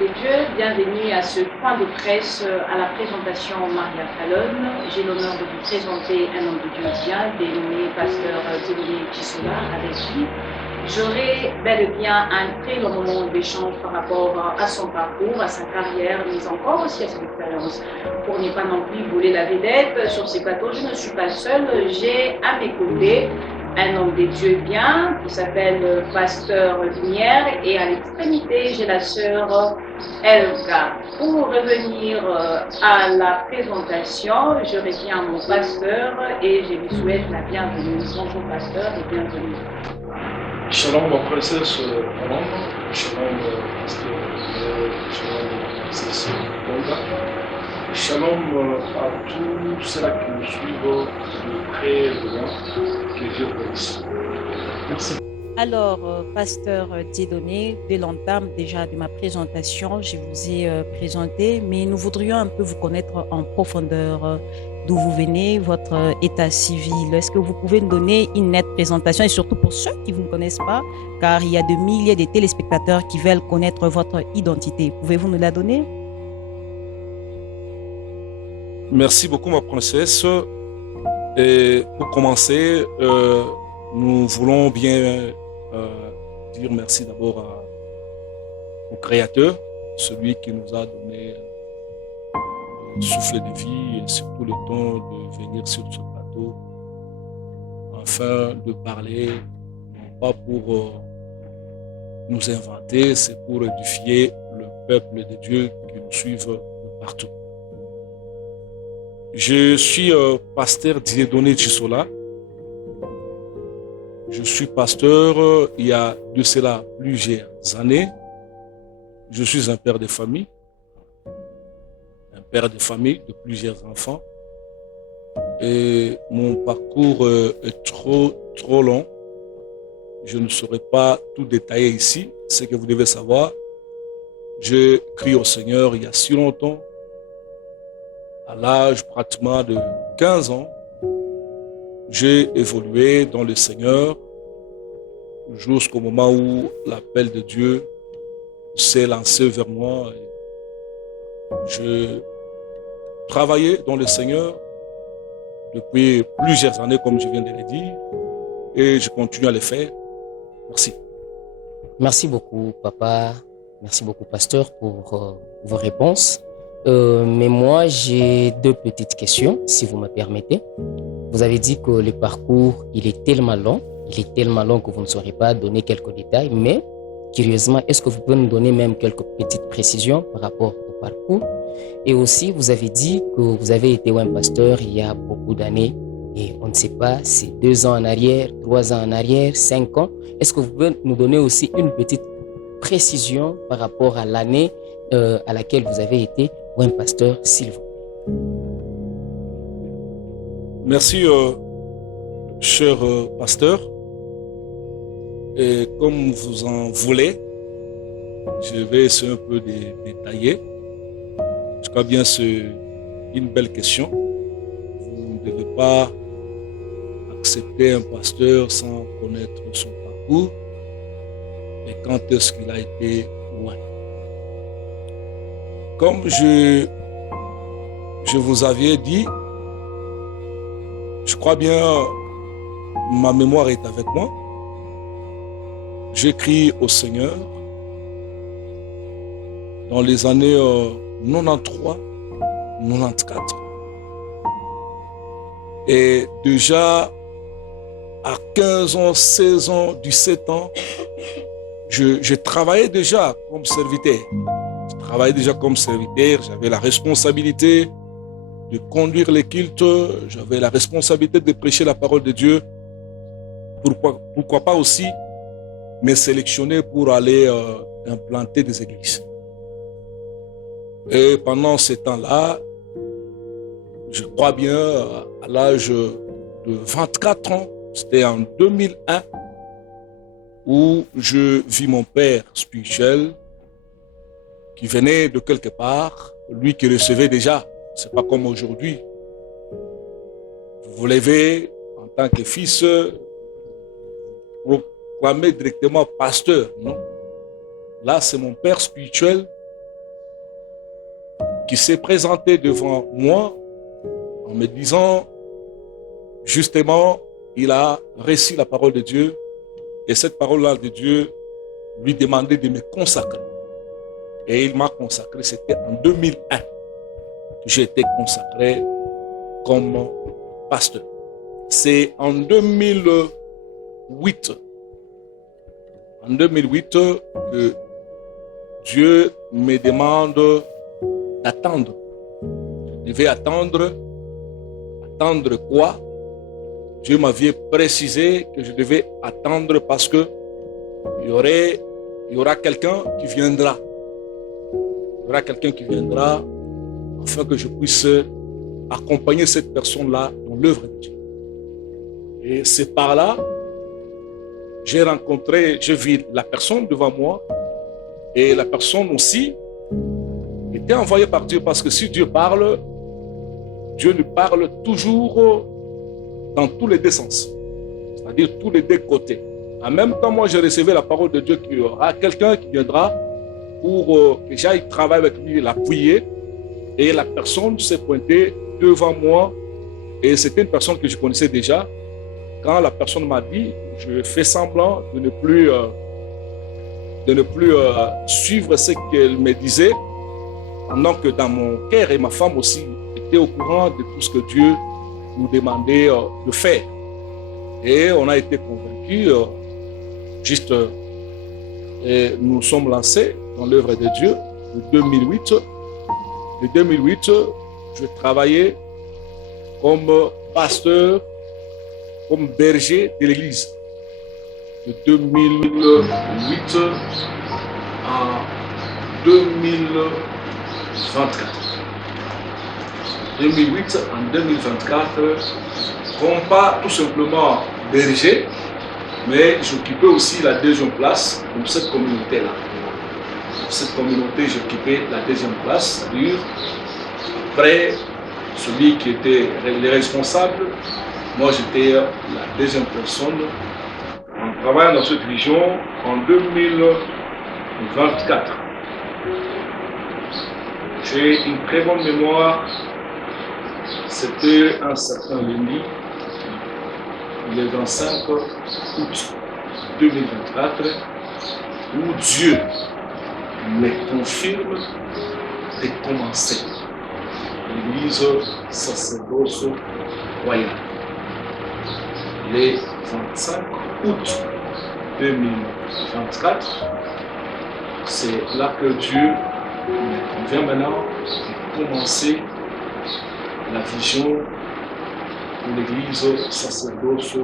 de Dieu, bienvenue à ce point de presse à la présentation Maria Fallon. J'ai l'honneur de vous présenter un homme de Dieu bien dénommé pasteur Dieudonné Chisola, avec qui j'aurai bel et bien un très long moment d'échange par rapport à son parcours, à sa carrière, mais encore aussi à son expérience. Pour ne pas non plus voler la vedette sur ces plateaux, je ne suis pas seule, j'ai à mes côtés un homme de Dieu bien qui s'appelle Pasteur Lumière, et à l'extrémité j'ai la sœur Elga. Pour revenir à la présentation, je reviens à mon pasteur et je lui souhaite la bienvenue. Bonjour pasteur et bienvenue. Shalom, ma princesse Madame, shalom, pasteur, shalom, princesse Olga, shalom à tous ceux qui nous suivent de près et de loin, que Dieu bénisse. Merci. Alors, pasteur Dieudonné, dès l'entame déjà de ma présentation, je vous ai présenté, mais nous voudrions un peu vous connaître en profondeur, d'où vous venez, votre état civil. Est-ce que vous pouvez nous donner une nette présentation, et surtout pour ceux qui ne vous connaissent pas, car il y a de milliers de téléspectateurs qui veulent connaître votre identité. Pouvez-vous nous la donner? Merci beaucoup, ma princesse. Et pour commencer, nous voulons bien dire merci d'abord au Créateur, celui qui nous a donné le souffle de vie et surtout le temps de venir sur ce plateau afin de parler, non pas pour nous inventer, c'est pour édifier le peuple de Dieu qui nous suivent de partout. Je suis pasteur Dieudonné Chisola. Je suis pasteur il y a de cela plusieurs années. Je suis un père de famille de plusieurs enfants. Et mon parcours est trop long. Je ne saurais pas tout détailler ici. Ce que vous devez savoir, j'ai crié au Seigneur il y a si longtemps, à l'âge pratiquement de 15 ans. J'ai évolué dans le Seigneur jusqu'au moment où l'appel de Dieu s'est lancé vers moi. Je travaillais dans le Seigneur depuis plusieurs années, comme je viens de le dire, et je continue à le faire. Merci. Merci beaucoup, papa. Merci beaucoup, pasteur, pour vos réponses. Mais moi, j'ai deux petites questions, si vous me permettez. Vous avez dit que le parcours, il est tellement long que vous ne saurez pas donner quelques détails, mais curieusement, est-ce que vous pouvez nous donner même quelques petites précisions par rapport au parcours? Et aussi, vous avez dit que vous avez été un pasteur il y a beaucoup d'années, et on ne sait pas, c'est 2 ans en arrière, 3 ans en arrière, 5 ans. Est-ce que vous pouvez nous donner aussi une petite précision par rapport à l'année à laquelle vous avez été un pasteur, s'il vous plaît? Merci, cher pasteur. Et comme vous en voulez, je vais essayer un peu de détailler. Je crois bien que c'est une belle question. Vous ne devez pas accepter un pasteur sans connaître son parcours et quand est-ce qu'il a été loin. Comme je vous avais dit, je crois bien, ma mémoire est avec moi. J'écris au Seigneur dans les années 93, 94. Et déjà, à 15 ans, 16 ans, 17 ans, je travaillais déjà comme serviteur. J'avais la responsabilité de conduire les cultes, j'avais la responsabilité de prêcher la parole de Dieu. Pourquoi pas aussi me sélectionner pour aller implanter des églises. Et pendant ce temps-là, je crois bien à l'âge de 24 ans, c'était en 2001, où je vis mon père spirituel qui venait de quelque part, lui qui recevait déjà. C'est pas comme aujourd'hui. Vous vous levez en tant que fils, vous proclamez directement pasteur, non? Là, c'est mon père spirituel qui s'est présenté devant moi en me disant, justement, il a reçu la parole de Dieu et cette parole-là de Dieu lui demandait de me consacrer. Et il m'a consacré, c'était en 2001 que j'ai été consacré comme pasteur. C'est en 2008 que Dieu me demande d'attendre. Je devais attendre quoi? Dieu m'avait précisé que je devais attendre parce que il y aura quelqu'un qui viendra. Il y aura quelqu'un qui viendra afin que je puisse accompagner cette personne-là dans l'œuvre de Dieu. Et c'est par là, j'ai vu la personne devant moi et la personne aussi était envoyée par Dieu parce que si Dieu parle, Dieu nous parle toujours dans tous les deux sens, c'est-à-dire tous les deux côtés. En même temps, moi, j'ai reçu la parole de Dieu qu'il y aura quelqu'un qui viendra pour que j'aille travailler avec lui, l'appuyer. Et la personne s'est pointée devant moi et c'était une personne que je connaissais déjà. Quand la personne m'a dit, je fais semblant de ne plus suivre ce qu'elle me disait, pendant que dans mon cœur, et ma femme aussi était au courant de tout ce que Dieu nous demandait de faire. Et on a été convaincus, et nous sommes lancés dans l'œuvre de Dieu de 2008. De 2008, je travaillais comme pasteur, comme berger de l'église. De 2008 à 2024. 2008 en 2024, comme pas tout simplement berger, mais j'occupais aussi la deuxième place dans cette communauté-là. Dans cette communauté, j'occupais la deuxième place, c'est-à-dire après celui qui était le responsable, moi j'étais la deuxième personne en travaillant dans cette région en 2024. J'ai une très bonne mémoire. C'était un certain lundi, le 25 août 2024, où Dieu me confirme de commencer l'église sacerdoce royale. Le 25 août 2024, c'est là que Dieu me convient maintenant de commencer la vision de l'église sacerdoce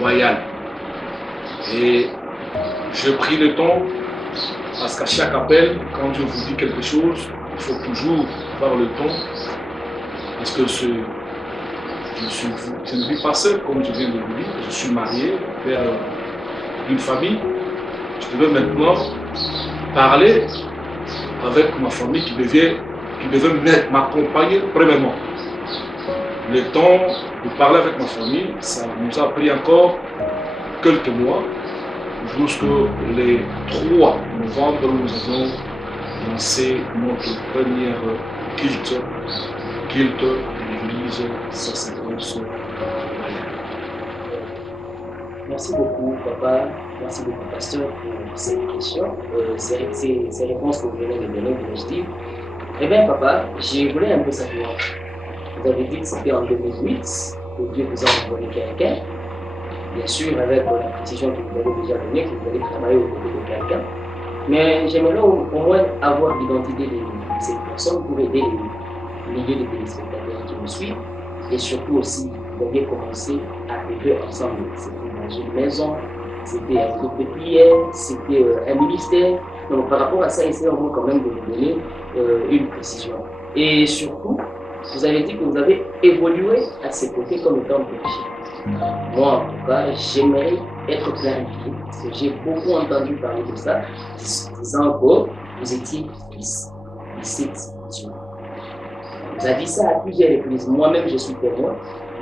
royale. Et j'ai pris le temps, parce qu'à chaque appel, quand Dieu vous dit quelque chose, il faut toujours avoir le temps, parce que je ne vis pas seul, comme je viens de vous dire, je suis marié, père d'une famille. Je devais maintenant parler avec ma famille qui devait m'accompagner premièrement. Le temps de parler avec ma famille, ça nous a pris encore quelques mois, jusqu'au 3 novembre, où nous avons lancé notre première culte de l'église sacerdoce royale. Merci beaucoup, papa. Merci beaucoup, pasteur, pour ces questions, ces réponses que vous venez de donner, je dis. Eh bien, papa, je voulais un peu savoir. Vous avez dit que c'était en 2008 que Dieu vous a envoyé quelqu'un. Bien sûr, avec la précision que vous avez déjà donnée, que vous allez travailler aux côtés de quelqu'un. Mais j'aimerais au moins avoir l'identité de cette personne pour aider les milliers de téléspectateurs qui me suivent. Et surtout aussi, vous avez commencé à vivre ensemble. C'était dans une maison, c'était un groupe de prière, c'était un ministère. Donc par rapport à ça, essayons quand même de vous donner une précision. Et surtout, vous avez dit que vous avez évolué à ses côtés comme étant berger. Moi, en tout cas, j'aimerais être clarifié, parce que j'ai beaucoup entendu parler de ça, disant que vous étiez fils de cette Dieu. Vous avez dit ça à plusieurs reprises. Moi-même, je suis témoin.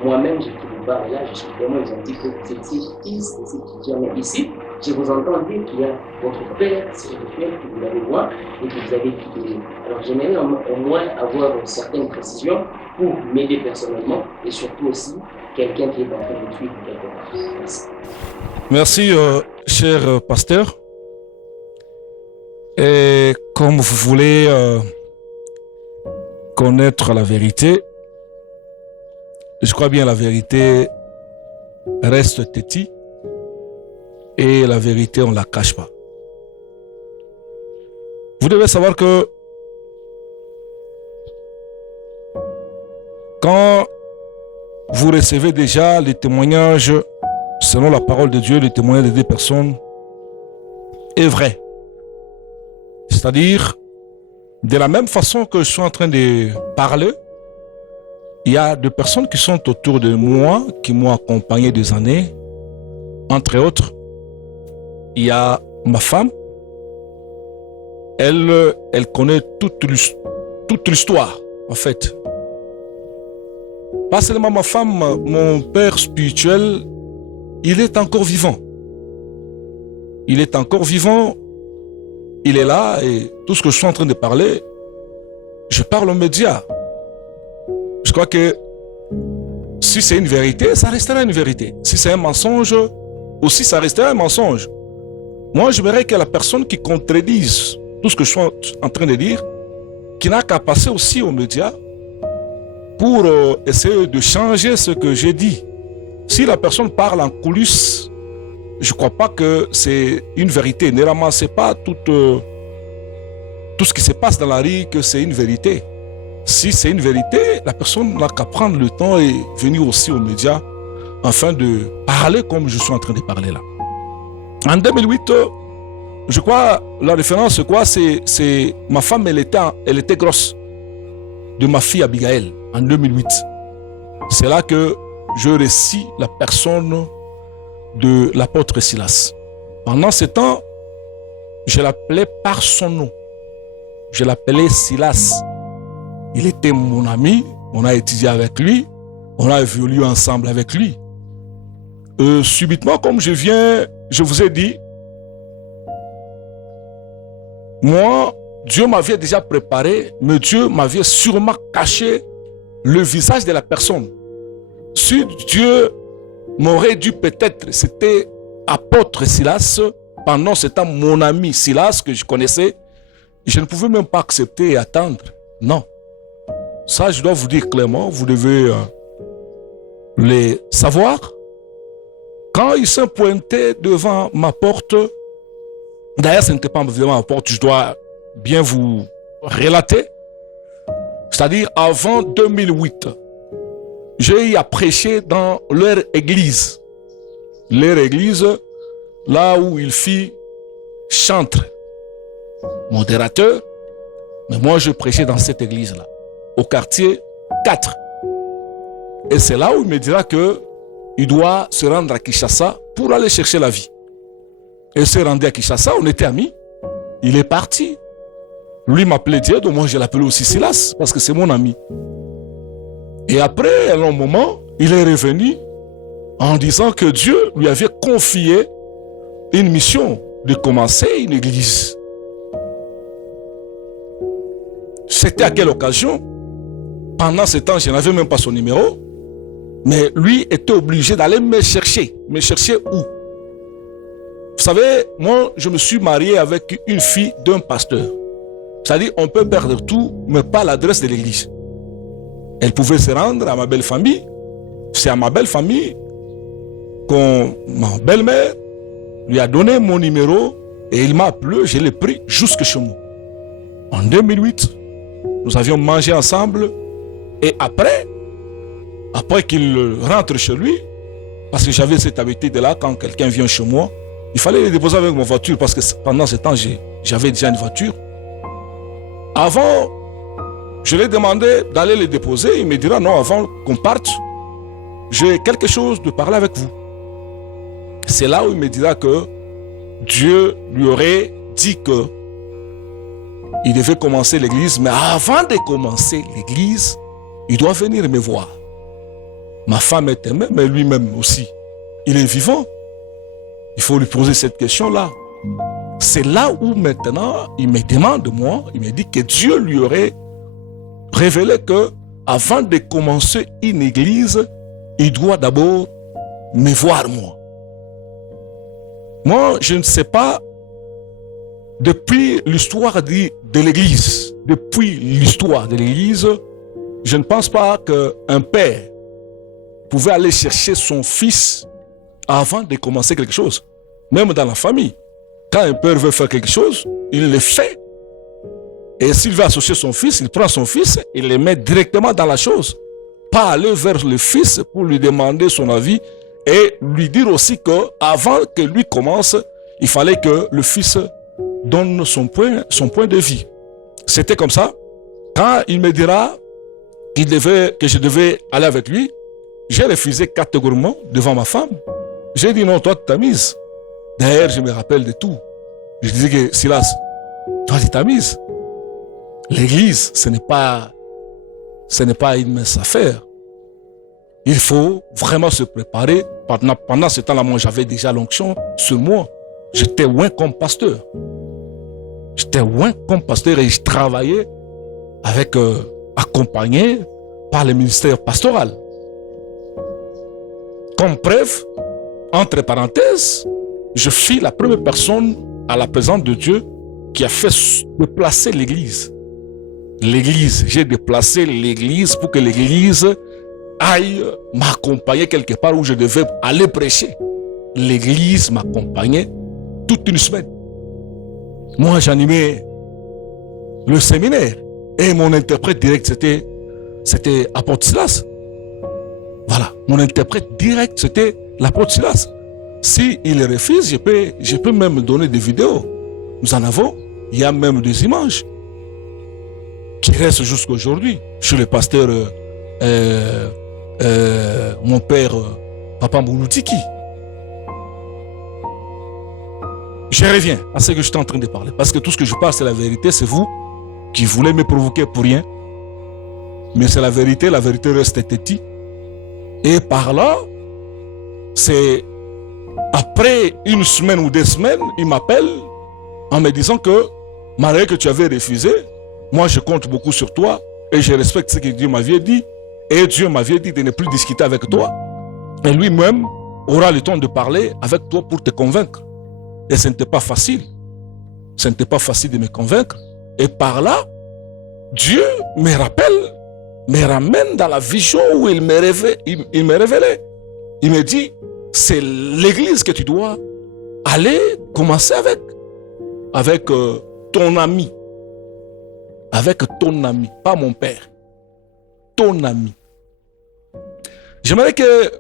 Moi-même, j'ai tout vu. bar est là, je suis témoin, ils ont dit que vous étiez fils de cet étudiant. Mais ici, je vous entends dire qu'il y a votre père spirituel que vous allez voir et que vous avez quitté. Alors j'aimerais au moins avoir certaines précisions pour m'aider personnellement et surtout aussi quelqu'un qui est en train de suivre quelque part. Merci. Merci, cher pasteur. Et comme vous voulez connaître la vérité, je crois bien la vérité reste têtie et la vérité on ne la cache pas. Vous devez savoir que quand vous recevez déjà les témoignages selon la parole de Dieu, le témoignage de deux personnes est vrai. C'est-à-dire, de la même façon que je suis en train de parler, il y a des personnes qui sont autour de moi, qui m'ont accompagné des années. Entre autres, il y a ma femme. Elle connaît toute l'histoire, en fait. Pas seulement ma femme, mon père spirituel, il est encore vivant. Il est encore vivant. Il est là et tout ce que je suis en train de parler, je parle aux médias. Je crois que si c'est une vérité, ça restera une vérité. Si c'est un mensonge, aussi ça restera un mensonge. Moi, je verrais que la personne qui contredise tout ce que je suis en train de dire, qui n'a qu'à passer aussi aux médias pour essayer de changer ce que j'ai dit. Si la personne parle en coulisses, je ne crois pas que c'est une vérité. Ne ramassez pas tout ce qui se passe dans la rue, que c'est une vérité. Si c'est une vérité, la personne n'a qu'à prendre le temps et venir aussi aux médias afin de parler comme je suis en train de parler là. En 2008, je crois, la référence, c'est quoi? C'est ma femme, elle était grosse de ma fille Abigail en 2008. C'est là que je récite la personne de l'apôtre Silas. Pendant ce temps, je l'appelais par son nom. Je l'appelais Silas. Il était mon ami, on a étudié avec lui, on a évolué ensemble avec lui. Subitement, comme je vous ai dit, moi, Dieu m'avait déjà préparé, mais Dieu m'avait sûrement caché le visage de la personne. Si Dieu m'aurait dû peut-être, c'était apôtre Silas, pendant ce temps, mon ami Silas, que je connaissais, je ne pouvais même pas accepter et attendre. Non. Ça, je dois vous dire clairement, vous devez les savoir. Quand il s'est pointé devant ma porte, d'ailleurs, ce n'était pas devant ma porte, je dois bien vous relater. C'est-à-dire, avant 2008, j'ai eu à prêcher dans leur église. Leur église, là où il fit chantre, modérateur. Mais moi, je prêchais dans cette église-là, au quartier 4. Et c'est là où il me dira qu'il doit se rendre à Kinshasa pour aller chercher la vie. Et il s'est rendu à Kinshasa, on était amis. Il est parti. Lui m'appelait Dieu, donc moi je l'appelais aussi Silas, parce que c'est mon ami. Et après un long moment, il est revenu en disant que Dieu lui avait confié une mission de commencer une église. C'était à quelle occasion? Pendant ce temps, je n'avais même pas son numéro. Mais lui était obligé d'aller me chercher. Me chercher où? Vous savez, moi, je me suis marié avec une fille d'un pasteur. C'est-à-dire, on peut perdre tout, mais pas l'adresse de l'église. Elle pouvait se rendre à ma belle famille. C'est à ma belle famille ma belle-mère lui a donné mon numéro et il m'a appelé, je l'ai pris jusque chez moi. En 2008, nous avions mangé ensemble et après qu'il rentre chez lui, parce que j'avais cette habitude-là, quand quelqu'un vient chez moi, il fallait le déposer avec ma voiture parce que pendant ce temps, j'avais déjà une voiture. Avant, je lui ai demandé d'aller le déposer. Il me dira non, avant qu'on parte, j'ai quelque chose de parler avec vous. C'est là où il me dira que Dieu lui aurait dit que il devait commencer l'église, mais avant de commencer l'église, il doit venir me voir. Ma femme est aimée, mais lui-même aussi. Il est vivant. Il faut lui poser cette question-là. C'est là où maintenant, il me demande, moi, il me dit que Dieu lui aurait révélé que avant de commencer une église, il doit d'abord me voir moi. Moi, je ne sais pas, depuis l'histoire de l'église, je ne pense pas qu'un père pouvait aller chercher son fils avant de commencer quelque chose. Même dans la famille. Quand un père veut faire quelque chose, il le fait. Et s'il veut associer son fils, il prend son fils et le met directement dans la chose. Pas aller vers le fils pour lui demander son avis et lui dire aussi qu'avant que lui commence, il fallait que le fils donne son point de vue. C'était comme ça. Quand il me dira que je devais aller avec lui, j'ai refusé catégoriquement devant ma femme. J'ai dit non, toi tu t'as mise. D'ailleurs, je me rappelle de tout. Je disais que Silas, toi tu t'as mise. L'église, ce n'est pas une mince affaire. Il faut vraiment se préparer. Pendant ce temps-là, moi, j'avais déjà l'onction sur moi. J'étais loin comme pasteur. Et je travaillais accompagné par le ministère pastoral. Comme preuve, entre parenthèses, je fus la première personne à la présence de Dieu qui a fait déplacer l'église. J'ai déplacé l'église pour que l'église aille m'accompagner quelque part où je devais aller prêcher. L'église m'accompagnait toute une semaine. Moi, j'animais le séminaire et mon interprète direct, c'était apôtre Silas. Voilà, mon interprète direct, c'était l'apôtre Silas. Si il refuse, je peux même donner des vidéos. Nous en avons, il y a même des images qui restent jusqu'à aujourd'hui. Je suis le pasteur, mon père, Papa Mouloutiki. Je reviens à ce que je suis en train de parler. Parce que tout ce que je parle, c'est la vérité. C'est vous qui voulez me provoquer pour rien. Mais c'est la vérité reste têtue. Et par là, c'est après une semaine ou 2 semaines, il m'appelle en me disant que malgré que tu avais refusé, moi je compte beaucoup sur toi et je respecte ce que Dieu m'avait dit. Et Dieu m'avait dit de ne plus discuter avec toi. Et lui-même aura le temps de parler avec toi pour te convaincre. Et ce n'était pas facile. Ce n'était pas facile de me convaincre. Et par là, Dieu me ramène dans la vision où il me révélait. Il me dit, c'est l'église que tu dois aller commencer avec ton ami. Avec ton ami, pas mon père. Ton ami. J'aimerais que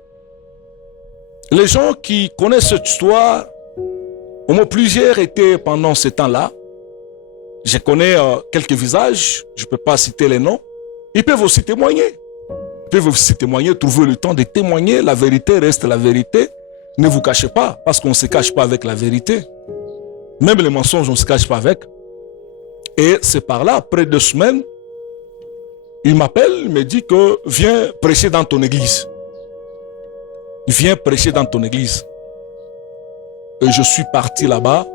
les gens qui connaissent cette histoire, au moins plusieurs étaient pendant ce temps-là. Je connais quelques visages, je ne peux pas citer les noms. Ils peuvent aussi témoigner. Trouver le temps de témoigner. La vérité reste la vérité. Ne vous cachez pas, parce qu'on ne se cache pas avec la vérité. Même les mensonges, on ne se cache pas avec. Et c'est par là, après 2 semaines, il m'appelle, il me dit que viens prêcher dans ton église. Viens prêcher dans ton église. Et je suis parti là-bas.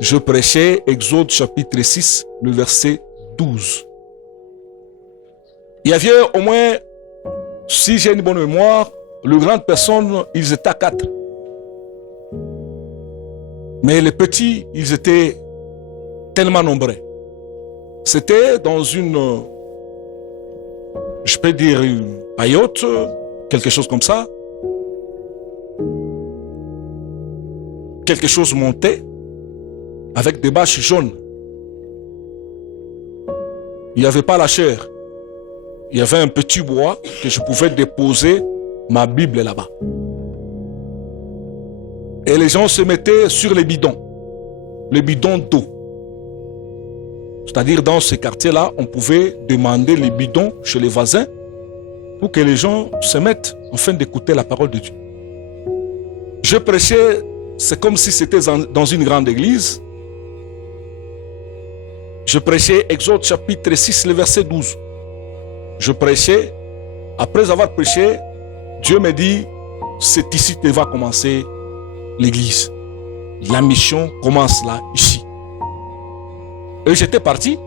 Je prêchais Exode chapitre 6, le verset 12. Il y avait au moins, si j'ai une bonne mémoire, les grandes personnes, ils étaient à 4. Mais les petits, ils étaient tellement nombreux. C'était dans une, je peux dire une paillote, quelque chose comme ça. Quelque chose montait avec des bâches jaunes. Il n'y avait pas la chair. Il y avait un petit bois que je pouvais déposer ma Bible là-bas. Et les gens se mettaient sur les bidons d'eau. C'est-à-dire dans ce quartier-là, on pouvait demander les bidons chez les voisins pour que les gens se mettent afin d'écouter la parole de Dieu. Je prêchais, c'est comme si c'était dans une grande église. Je prêchais Exode chapitre 6, le verset 12. Je prêchais, après avoir prêché, Dieu me dit, c'est ici que va commencer l'église. La mission commence là, ici. Et j'étais parti,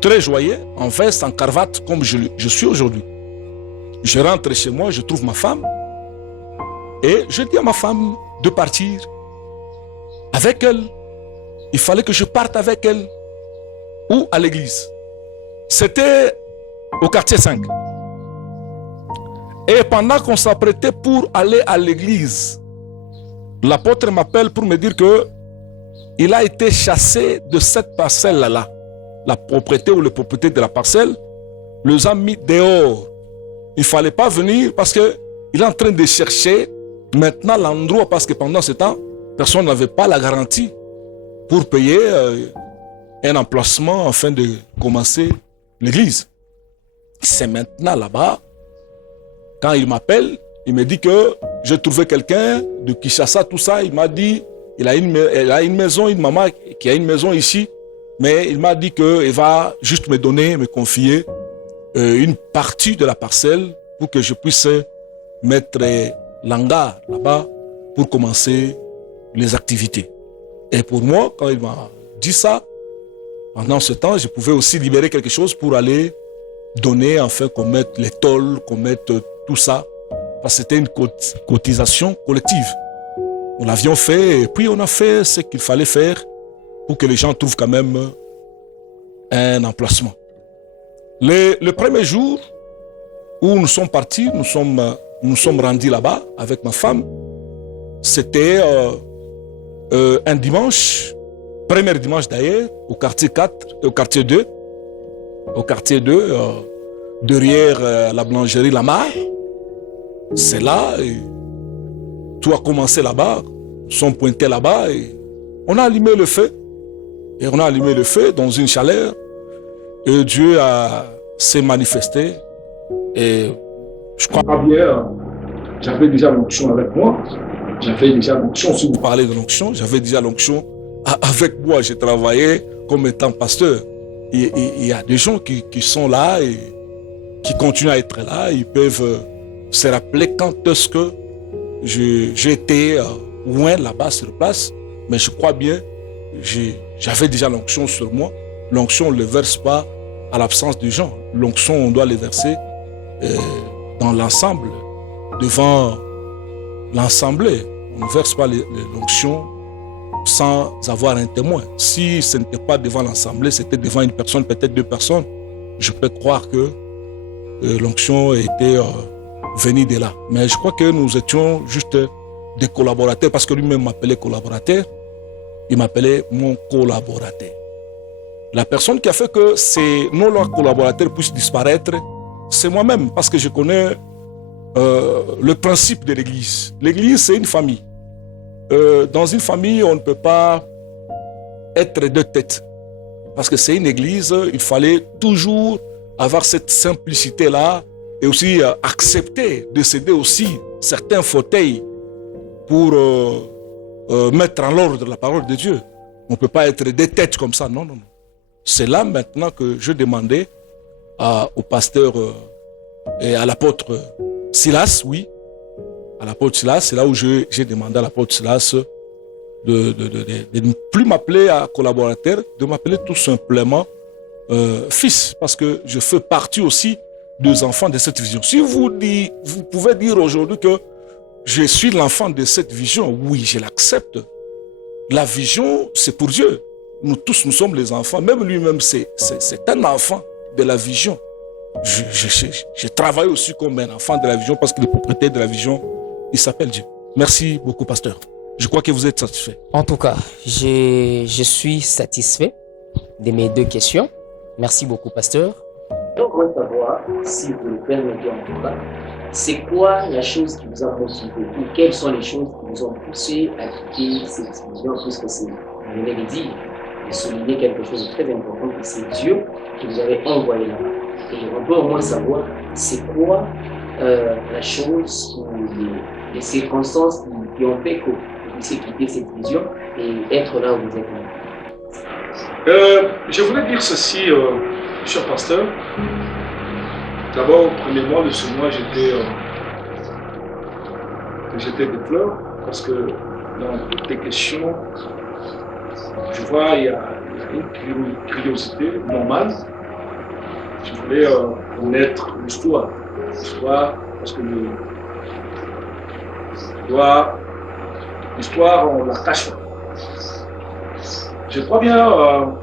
très joyeux, en veste, en cravate, comme je suis aujourd'hui. Je rentre chez moi, je trouve ma femme, et je dis à ma femme de partir avec elle. Il fallait que je parte avec elle. Ou à l'église. C'était au quartier 5. Et pendant qu'on s'apprêtait pour aller à l'église, l'apôtre m'appelle pour me dire que il a été chassé de cette parcelle-là. La propriété ou le propriétaire de la parcelle les a mis dehors. Il ne fallait pas venir parce qu'il est en train de chercher maintenant l'endroit, parce que pendant ce temps, personne n'avait pas la garantie pour payer un emplacement afin de commencer l'église. C'est maintenant là-bas, quand il m'appelle, il me dit que j'ai trouvé quelqu'un de Kinshasa, tout ça. Il m'a dit, elle a une maison, une maman qui a une maison ici, mais il m'a dit qu'il va juste me confier une partie de la parcelle pour que je puisse mettre l'hangar là-bas pour commencer les activités. Et pour moi, quand il m'a dit ça, pendant ce temps, je pouvais aussi libérer quelque chose pour aller donner, enfin, qu'on mette les tôles, qu'on mette tout ça. Parce que c'était une cotisation collective. Nous l'avions fait, et puis on a fait ce qu'il fallait faire pour que les gens trouvent quand même un emplacement. Le premier jour où nous sommes partis, nous sommes rendus là-bas avec ma femme. C'était un dimanche, premier dimanche d'ailleurs, au quartier 4, au quartier 2. Au quartier 2, derrière la boulangerie Lamar. C'est là, et tout a commencé là-bas. Nous sommes pointés là-bas et on a allumé le feu. Et on a allumé le feu dans une chaleur. Et Dieu s'est manifesté. Et je crois bien, j'avais déjà l'onction avec moi. J'avais déjà l'onction, si vous parlez de l'onction, j'avais déjà l'onction avec moi. J'ai travaillé comme étant pasteur. Il y a des gens qui sont là et qui continuent à être là. Ils peuvent se rappeler quand est-ce que j'étais loin là-bas sur place. Mais je crois bien, j'avais déjà l'onction sur moi. L'onction, on ne le verse pas à l'absence de gens. L'onction, on doit le verser dans l'ensemble, devant l'assemblée. On ne verse pas l'onction sans avoir un témoin. Si ce n'était pas devant l'assemblée, c'était devant une personne, peut-être deux personnes, je peux croire que l'onction était venue de là. Mais je crois que nous étions juste des collaborateurs, parce que lui-même m'appelait collaborateur, il m'appelait mon collaborateur. La personne qui a fait que ces non collaborateurs puissent disparaître, c'est moi-même, parce que je connais le principe de l'Église. L'Église, c'est une famille. Dans une famille, on ne peut pas être deux têtes. Parce que c'est une église, il fallait toujours avoir cette simplicité-là et aussi accepter de céder aussi certains fauteuils pour mettre en ordre la parole de Dieu. On ne peut pas être deux têtes comme ça, non, non, non. C'est là maintenant que je demandais au pasteur et à l'apôtre Silas, oui, à l'apôtre Silas, c'est là où j'ai demandé à l'apôtre Silas de ne plus m'appeler à collaborateur, de m'appeler tout simplement fils, parce que je fais partie aussi des enfants de cette vision. Si vous pouvez dire aujourd'hui que je suis l'enfant de cette vision, oui, je l'accepte. La vision, c'est pour Dieu. Nous tous, nous sommes les enfants. Même lui-même, c'est un enfant de la vision. Je travaille aussi comme un enfant de la vision parce que le propriétaire de la vision, il s'appelle Dieu. Merci beaucoup, pasteur. Je crois que vous êtes satisfait. En tout cas, je suis satisfait de mes deux questions. Merci beaucoup, pasteur. Donc, on va savoir, si vous le permettez en tout cas, c'est quoi la chose qui vous a motivé ou quelles sont les choses qui vous ont poussé à quitter cette vision, puisque c'est, vous venez de dire, de souligner quelque chose de très important, que c'est Dieu qui vous avait envoyé là-bas. Et on peut au moins savoir c'est quoi la chose ou les circonstances qui ont fait que vous puissiez quitter cette vision et être là où vous êtes là. Je voulais dire ceci, cher pasteur. D'abord, au premier mois de ce mois, j'étais te jeter des fleurs, parce que dans toutes tes questions, je vois il y a une curiosité normale. Je voulais connaître l'histoire. L'histoire, parce que l'histoire, on la cache pas. Je crois bien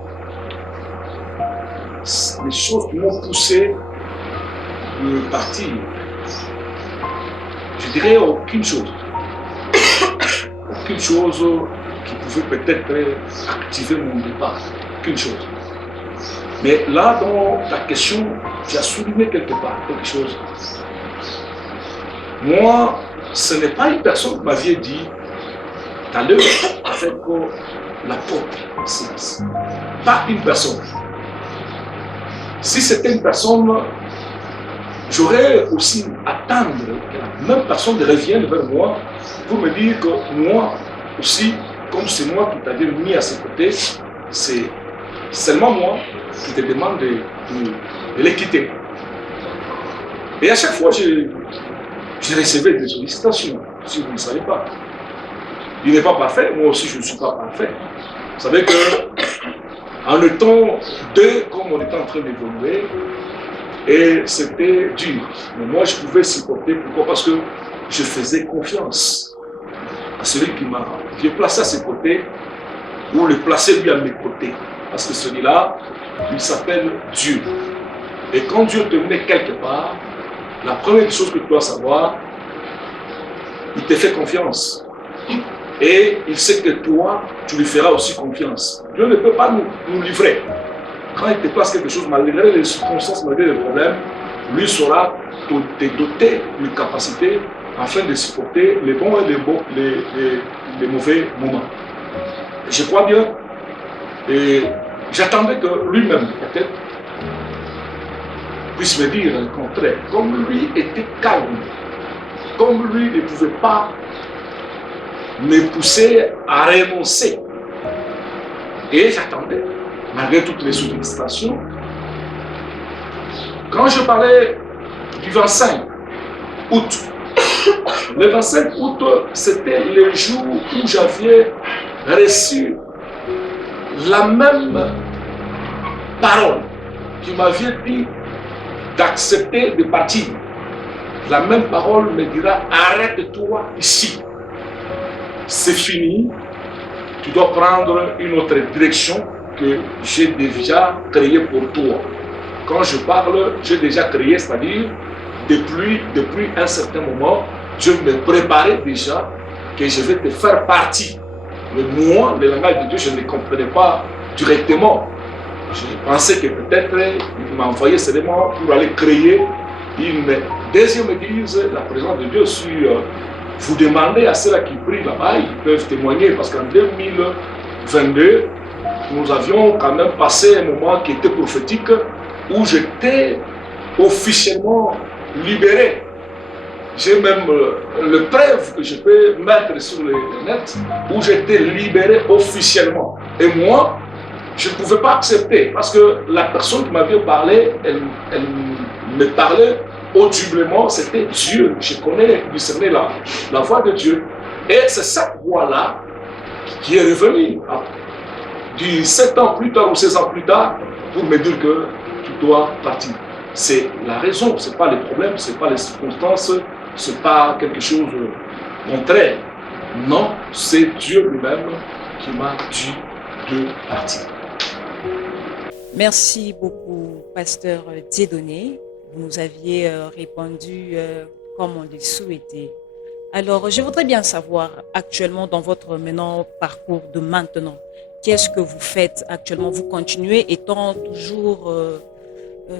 les choses qui m'ont poussé de partir. Je dirais aucune chose. Aucune chose qui pouvait peut-être activer mon départ. Aucune chose. Mais là, dans ta question, tu as souligné quelque part quelque chose. Moi, ce n'est pas une personne qui m'avait dit tout à l'heure avec l'apôtre Silas. Pas une personne. Si c'était une personne, j'aurais aussi attendre que la même personne revienne vers moi pour me dire que moi aussi, comme c'est moi qui t'avais mis à ses côtés, c'est seulement moi qui te demande de les quitter. Et à chaque fois, je recevais des sollicitations, si vous ne savez pas. Il n'est pas parfait, moi aussi je ne suis pas parfait. Vous savez que en étant deux, comme on était en train d'évoluer, et c'était dur. Mais moi je pouvais supporter. Pourquoi? Parce que je faisais confiance à celui qui m'a placé à ses côtés, ou le placer lui à mes côtés. Parce que celui-là, il s'appelle Dieu. Et quand Dieu te met quelque part, la première chose que tu dois savoir, il te fait confiance. Et il sait que toi, tu lui feras aussi confiance. Dieu ne peut pas nous livrer. Quand il te place quelque chose, malgré les circonstances, malgré les problèmes, lui saura te doter de capacité afin de supporter les bons et les mauvais moments. Je crois bien, et j'attendais que lui-même, peut-être, puisse me dire le contraire. Comme lui était calme, comme lui ne pouvait pas me pousser à renoncer. Et j'attendais, malgré toutes les sollicitations. Quand je parlais du 25 août, le 25 août, c'était le jour où j'avais reçu la même parole qui m'avait dit d'accepter de partir. La même parole me dira, arrête-toi ici. C'est fini, tu dois prendre une autre direction que j'ai déjà créée pour toi. Quand je parle, j'ai déjà créé, c'est-à-dire depuis un certain moment, je me préparais déjà que je vais te faire partie. Mais moi, le langage de Dieu, je ne comprenais pas directement. Je pensais que peut-être il m'a envoyé seulement pour aller créer une deuxième église, la présence de Dieu sur... Vous demandez à ceux-là qui prient là-bas, ils peuvent témoigner parce qu'en 2022, nous avions quand même passé un moment qui était prophétique où j'étais officiellement libéré. J'ai même le preuve que je peux mettre sur le net où j'étais libéré officiellement. Et moi, je ne pouvais pas accepter parce que la personne qui m'avait parlé, elle me parlait audiblement, c'était Dieu. Je connais, discerner la voix de Dieu. Et c'est cette voix-là qui est revenue 7 ans plus tard ou 16 ans plus tard pour me dire que tu dois partir. C'est la raison, ce n'est pas les problèmes, ce n'est pas les circonstances, ce n'est pas quelque chose de contraire. Non, c'est Dieu lui-même qui m'a dit de partir. Merci beaucoup, pasteur Dieudonné. Vous nous aviez répondu comme on le souhaitait. Alors, je voudrais bien savoir actuellement dans votre parcours de maintenant, qu'est-ce que vous faites actuellement? Vous continuez étant toujours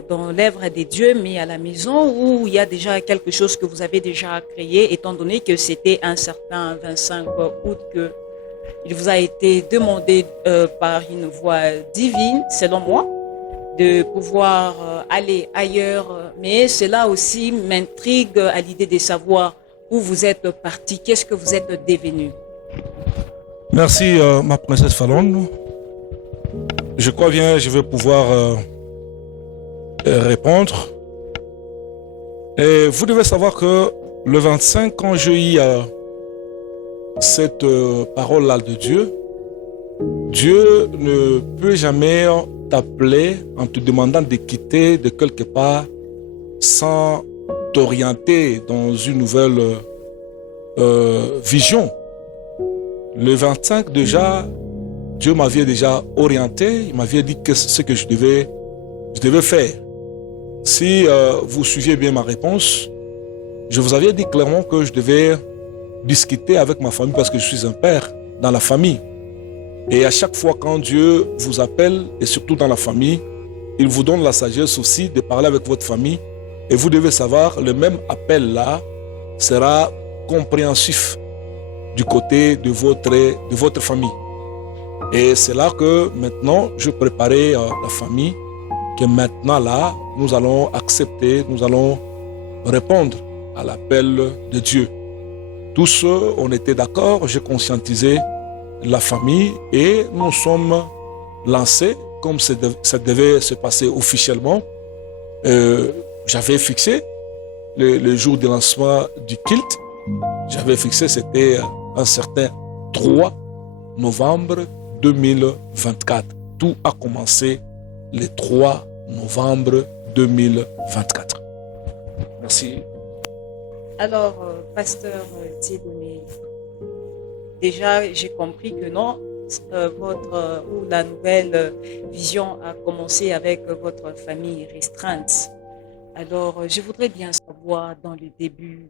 dans l'œuvre des dieux, mais à la maison, ou il y a déjà quelque chose que vous avez déjà créé, étant donné que c'était un certain 25 août que il vous a été demandé par une voix divine, selon moi, de pouvoir aller ailleurs. Mais cela aussi m'intrigue à l'idée de savoir où vous êtes parti, qu'est-ce que vous êtes devenu. Merci, ma princesse Fallon. Je crois bien, je vais pouvoir répondre. Et vous devez savoir que le 25, quand j'ai eu cette parole-là de Dieu, Dieu ne peut jamais t'appeler en te demandant de quitter de quelque part sans t'orienter dans une nouvelle vision. Le 25 déjà, Dieu m'avait déjà orienté, il m'avait dit ce que je devais faire. Si vous suiviez bien ma réponse, je vous avais dit clairement que je devais discuter avec ma famille parce que je suis un père dans la famille. Et à chaque fois quand Dieu vous appelle, et surtout dans la famille, il vous donne la sagesse aussi de parler avec votre famille. Et vous devez savoir, le même appel-là sera compréhensif du côté de votre famille. Et c'est là que maintenant, je préparais la famille, que maintenant là, nous allons accepter, nous allons répondre à l'appel de Dieu. Tous, on était d'accord, j'ai conscientisé la famille et nous sommes lancés comme ça devait se passer officiellement. J'avais fixé le jour du lancement du culte. J'avais fixé, c'était un certain 3 novembre 2024. Tout a commencé le 3 novembre 2024. Merci. Alors, pasteur Dieudonné, déjà j'ai compris que non, la nouvelle vision a commencé avec votre famille restreinte. Alors, je voudrais bien savoir dans le début,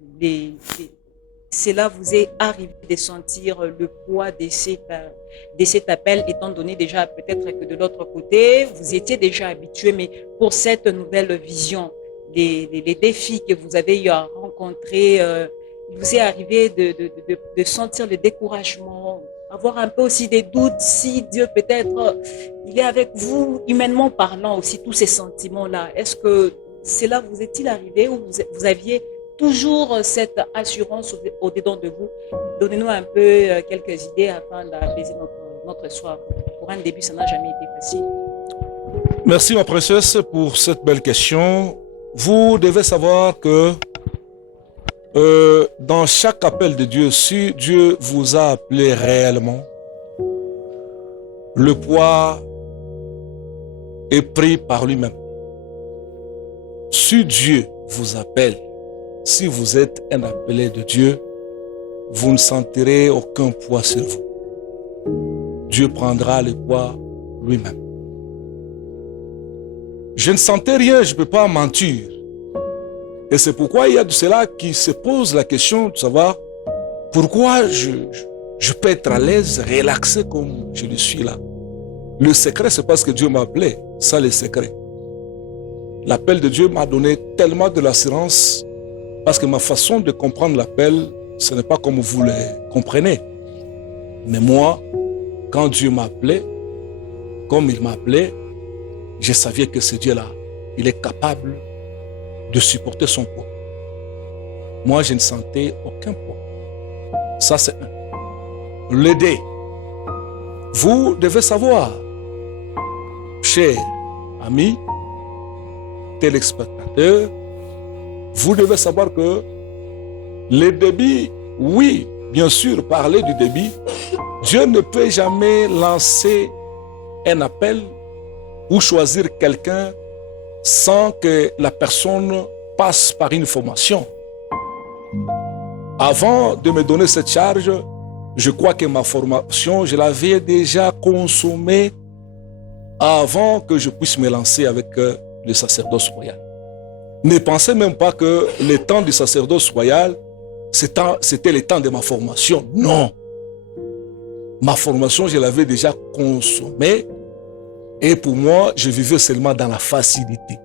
cela vous est arrivé de sentir le poids de cet appel, étant donné déjà peut-être que de l'autre côté, vous étiez déjà habitué, mais pour cette nouvelle vision, les défis que vous avez eu à rencontrer, il vous est arrivé de sentir le découragement, avoir un peu aussi des doutes si Dieu peut-être il est avec vous, humainement parlant aussi, tous ces sentiments-là. Est-ce que cela vous est-il arrivé ou vous aviez toujours cette assurance au-dedans de vous? Donnez-nous un peu quelques idées afin d'apaiser notre soir. Pour un début, ça n'a jamais été facile. Merci ma princesse pour cette belle question. Vous devez savoir que dans chaque appel de Dieu, si Dieu vous a appelé réellement, le poids est pris par lui-même. Si Dieu vous appelle, si vous êtes un appelé de Dieu, vous ne sentirez aucun poids sur vous. Dieu prendra le poids lui-même. Je ne sentais rien, je ne peux pas mentir. Et c'est pourquoi il y a de cela qui se pose la question de savoir pourquoi je peux être à l'aise, relaxé comme je le suis là. Le secret, c'est parce que Dieu m'a appelé. Ça, le secret. L'appel de Dieu m'a donné tellement de l'assurance parce que ma façon de comprendre l'appel, ce n'est pas comme vous le comprenez. Mais moi, quand Dieu m'a appelé, comme il m'a appelé, je savais que ce Dieu-là, il est capable de supporter son poids. Moi, je ne sentais aucun poids. Ça, c'est un. L'aider. Vous devez savoir, chers amis, téléspectateurs, vous devez savoir que le débit, oui, bien sûr, parler du débit, Dieu ne peut jamais lancer un appel ou choisir quelqu'un sans que la personne passe par une formation. Avant de me donner cette charge, je crois que ma formation, je l'avais déjà consommée avant que je puisse me lancer avec le sacerdoce royal. Ne pensez même pas que le temps du sacerdoce royal, c'était le temps de ma formation. Non. Ma formation, je l'avais déjà consommée et pour moi, je vivais seulement dans la facilité.